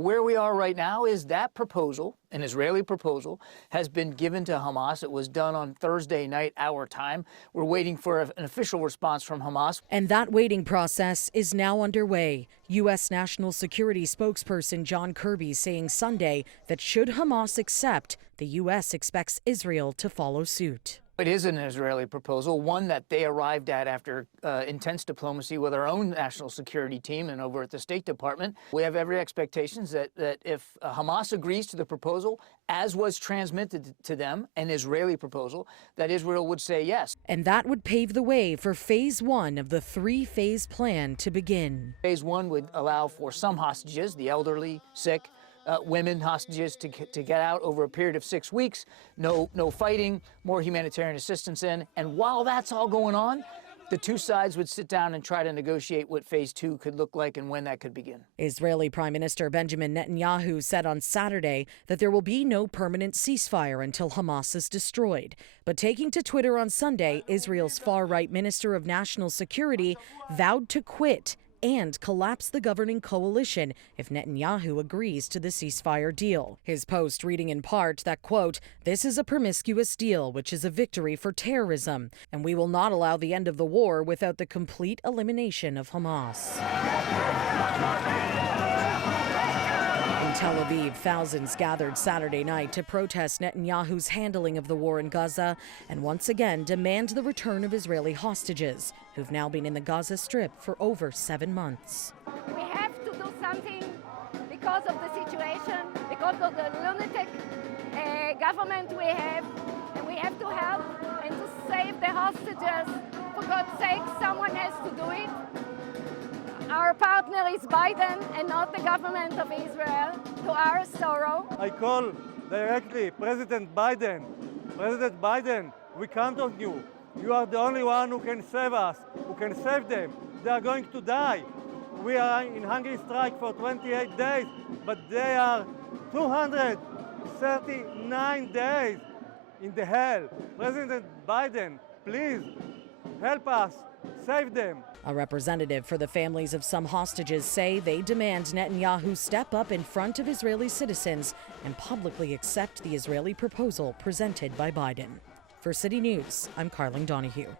where we are right now is that proposal, an Israeli proposal, has been given to Hamas. It was done on Thursday night, our time. We're waiting for an official response from Hamas. And that waiting process is now underway. U.S. National Security spokesperson John Kirby saying Sunday that should Hamas accept, the U.S. expects Israel to follow suit. It is an Israeli proposal, one that they arrived at after intense diplomacy with our own national security team and over at the State Department. We have every expectation that if Hamas agrees to the proposal, as was transmitted to them, an Israeli proposal, that Israel would say yes. And that would pave the way for phase one of the three-phase plan to begin. Phase one would allow for some hostages, the elderly, sick, women hostages to get out over a period of 6 weeks, no fighting, more humanitarian assistance in. And while that's all going on, the two sides would sit down and try to negotiate what phase two could look like and when that could begin. Israeli Prime Minister Benjamin Netanyahu said on Saturday that there will be no permanent ceasefire until Hamas is destroyed. But taking to Twitter on Sunday, Israel's far-right Minister of National Security vowed to quit and collapse the governing coalition if Netanyahu agrees to the ceasefire deal. His post reading in part that, quote, "This is a promiscuous deal, which is a victory for terrorism, and we will not allow the end of the war without the complete elimination of Hamas." In Tel Aviv, thousands gathered Saturday night to protest Netanyahu's handling of the war in Gaza and once again demand the return of Israeli hostages, who've now been in the Gaza Strip for over 7 months. We have to do something because of the situation, because of the lunatic government we have, and we have to help and to save the hostages. For God's sake, someone has to do it. Our partner is Biden and not the government of Israel, to our sorrow. I call directly President Biden. President Biden, we count on you. You are the only one who can save us, who can save them. They are going to die. We are in hungry strike for 28 days, but they are 239 days in the hell. President Biden, please help us. Save them. A representative for the families of some hostages say they demand Netanyahu step up in front of Israeli citizens and publicly accept the Israeli proposal presented by Biden. For City News, I'm Karling Donoghue.